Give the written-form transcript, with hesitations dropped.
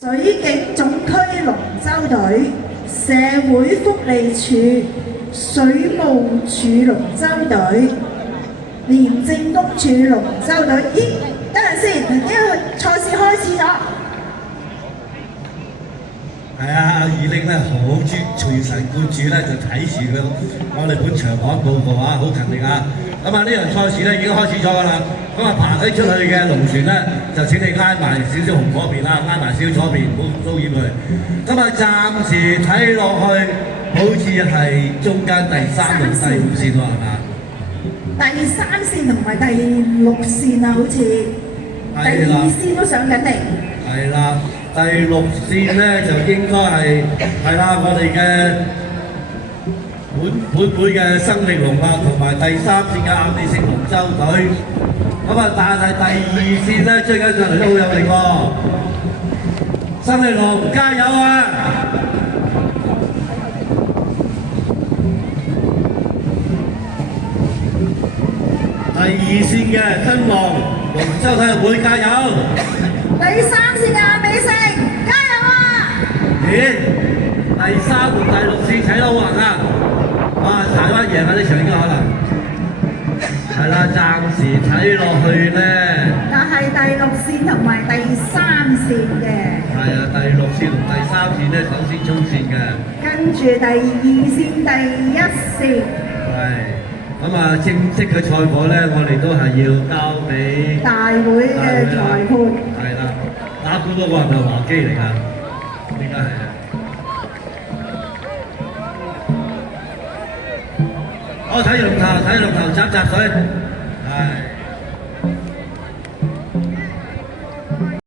水警總區龍舟隊、社會福利署、水務署龍舟隊、廉政公署龍舟隊。咦，等陣先，因為賽事開始咗。係啊，二玲咧好隨神貫注咧，就睇住佢我哋本場刊報告啊，好勤力啊！咁啊，呢場賽事咧已經開始咗㗎啦。咁啊，爬起出去嘅龍船咧，就請你挨埋少少紅嗰邊啦，挨埋少少左邊，唔好騷擾佢。咁啊，暫時睇落去好似係中間第三同第五線喎，係嘛？第三線同埋第六線啊，好似第二線都上緊嚟。係啦。第六線咧就應該係啦，我哋嘅本會嘅生力龍啊，同埋第三線嘅亞地星龍舟隊。咁啊，但係第二線咧追緊上嚟都好有力喎。生力龍加油啊！第二線嘅新浪龍舟體育會加油！第三線嘅亞美城加油啊！咦，第三同第六線睇到橫啊！哇，柴灣贏啊！呢場應該可能係啦，暫時睇落去咧。但係第六線同埋第三線嘅。係啊，第六線同第三線咧首先衝線嘅。跟住第二線、第一線。係。咁啊，正式嘅賽果咧，我哋都係要交俾大會嘅裁判。係啦，打鼓嗰個係咪華基嚟㗎？應該係啊。好，睇龍頭，睇龍頭，集集水，係。